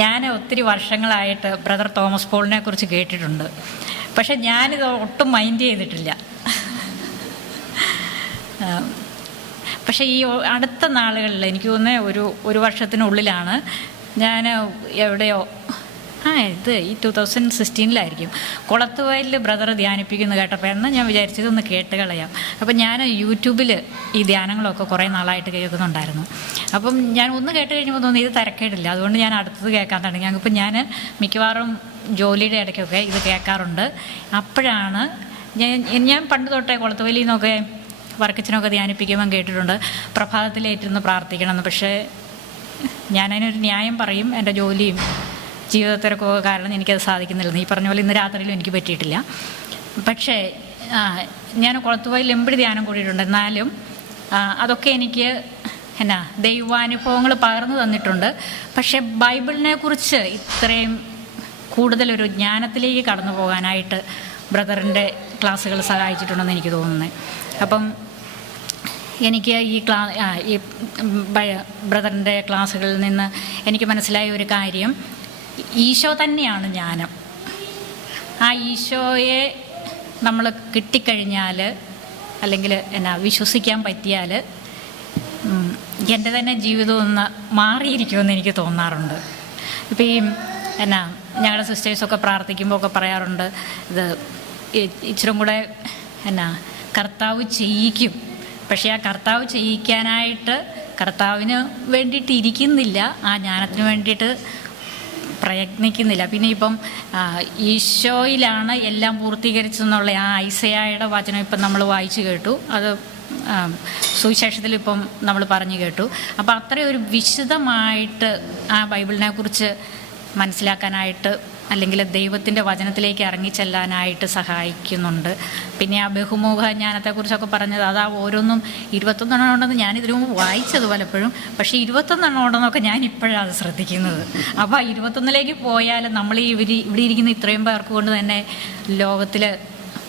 ഞാൻ ഒത്തിരി വർഷങ്ങളായിട്ട് ബ്രദർ തോമസ് പോളിനെ കുറിച്ച് കേട്ടിട്ടുണ്ട്. പക്ഷെ ഞാനിത് ഒട്ടും മൈൻഡ് ചെയ്തിട്ടില്ല. പക്ഷേ ഈ അടുത്ത നാളുകളിൽ എനിക്ക് തോന്നുന്നത് ഒരു വർഷത്തിനുള്ളിലാണ് ഞാൻ എവിടെയോ ഇത് ഈ 2016 കുളത്തുവയലിൽ ബ്രദർ ധ്യാനിപ്പിക്കുന്നു കേട്ടപ്പോൾ എന്നാൽ ഞാൻ വിചാരിച്ചതൊന്ന് കേട്ട് കളയാം. അപ്പം ഞാൻ യൂട്യൂബിൽ ഈ ധ്യാനങ്ങളൊക്കെ കുറേ നാളായിട്ട് കേൾക്കുന്നുണ്ടായിരുന്നു. അപ്പം ഞാൻ ഒന്ന് കേട്ട് കഴിഞ്ഞപ്പോൾ തോന്നി ഇത് തിരക്കേടില്ല, അതുകൊണ്ട് ഞാൻ അടുത്തത് കേൾക്കാൻ തുടങ്ങി. അപ്പം ഞാൻ മിക്കവാറും ജോലിയുടെ ഇടയ്ക്കൊക്കെ ഇത് കേൾക്കാറുണ്ട്. അപ്പോഴാണ് ഞാൻ പണ്ട് തൊട്ടേ കുളത്തുവയലിൽ നിന്നൊക്കെ വർക്കച്ചനൊക്കെ ധ്യാനിപ്പിക്കുമ്പം കേട്ടിട്ടുണ്ട് പ്രഭാതത്തിലേറ്റിരുന്ന് പ്രാർത്ഥിക്കണമെന്ന്. പക്ഷേ ഞാനതിനൊരു ന്യായം പറയും, എൻ്റെ ജോലിയും ജീവിതത്തിരക്കൊക്കെ കാരണം എനിക്കത് സാധിക്കുന്നില്ല. ഈ പറഞ്ഞ പോലെ ഇന്ന് രാത്രിയിലും എനിക്ക് പറ്റിയിട്ടില്ല. പക്ഷേ ഞാൻ കുളത്തുവയലിൽ എമ്പടി ധ്യാനം കൂടിയിട്ടുണ്ട്. എന്നാലും അതൊക്കെ എനിക്ക് ദൈവാനുഭവങ്ങൾ പകർന്നു തന്നിട്ടുണ്ട്. പക്ഷേ ബൈബിളിനെ കുറിച്ച് ഇത്രയും കൂടുതലൊരു ജ്ഞാനത്തിലേക്ക് കടന്നു പോകാനായിട്ട് ബ്രദറിൻ്റെ ക്ലാസ്സുകൾ സഹായിച്ചിട്ടുണ്ടെന്ന് എനിക്ക് തോന്നുന്നത്. അപ്പം എനിക്ക് ഈ ബ്രദറിൻ്റെ ക്ലാസ്സുകളിൽ നിന്ന് എനിക്ക് മനസ്സിലായ ഒരു കാര്യം, ഈശോ തന്നെയാണ് ജ്ഞാനം. ആ ഈശോയെ നമ്മൾ കിട്ടിക്കഴിഞ്ഞാൽ അല്ലെങ്കിൽ വിശ്വസിക്കാൻ പറ്റിയാൽ എൻ്റെ തന്നെ ജീവിതം ഒന്ന് മാറിയിരിക്കുമെന്ന് എനിക്ക് തോന്നാറുണ്ട്. ഇപ്പോൾ ഈ ഞങ്ങളുടെ സിസ്റ്റേഴ്സൊക്കെ പ്രാർത്ഥിക്കുമ്പോൾ ഒക്കെ പറയാറുണ്ട്, ഇത് ഇച്ചിരും കൂടെ കർത്താവ് ചെയ്യിക്കും. പക്ഷേ ആ കർത്താവ് ചെയ്യിക്കാനായിട്ട് കർത്താവിന് വേണ്ടിയിട്ട് ഇരിക്കുന്നില്ല, ആ ജ്ഞാനത്തിന് വേണ്ടിയിട്ട് പ്രയത്നിക്കുന്നില്ല. പിന്നെ ഇപ്പം ഈശോയിലാണ് എല്ലാം പൂർത്തീകരിച്ചെന്നുള്ള ആ ഐസയായുടെ വചനം ഇപ്പം നമ്മൾ വായിച്ചു കേട്ടു, അത് സുവിശേഷത്തിൽ ഇപ്പം നമ്മൾ പറഞ്ഞു കേട്ടു. അപ്പോൾ അത്രയും ഒരു വിശദമായിട്ട് ആ ബൈബിളിനെ കുറിച്ച് മനസ്സിലാക്കാനായിട്ട് അല്ലെങ്കിൽ ദൈവത്തിൻ്റെ വചനത്തിലേക്ക് ഇറങ്ങിച്ചെല്ലാനായിട്ട് സഹായിക്കുന്നുണ്ട്. പിന്നെ ആ ബഹുമുഖ ജ്ഞാനത്തെക്കുറിച്ചൊക്കെ പറഞ്ഞത്, അതാ ഓരോന്നും 21 ഉണ്ടെന്ന് ഞാനിതിനു മുമ്പ് വായിച്ചത് പലപ്പോഴും. പക്ഷേ 21 ഉണ്ടെന്നൊക്കെ ഞാൻ ഇപ്പോഴാണ് അത് ശ്രദ്ധിക്കുന്നത്. അപ്പോൾ 21 പോയാൽ നമ്മൾ ഇവിടെ ഇരിക്കുന്ന ഇത്രയും പേർക്ക് കൊണ്ട് തന്നെ ലോകത്തിൽ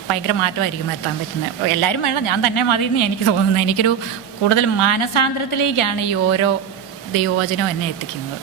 ഭയങ്കര മാറ്റമായിരിക്കും വരുത്താൻ പറ്റുന്നത്. എല്ലാവരും വേണം, ഞാൻ തന്നെ മതി എന്ന് എനിക്ക് തോന്നുന്നത്. എനിക്കൊരു കൂടുതൽ മാനസാന്തരത്തിലേക്കാണ് ഈ ഓരോ ദൈവവചനവും എന്നെ എത്തിക്കുന്നത്.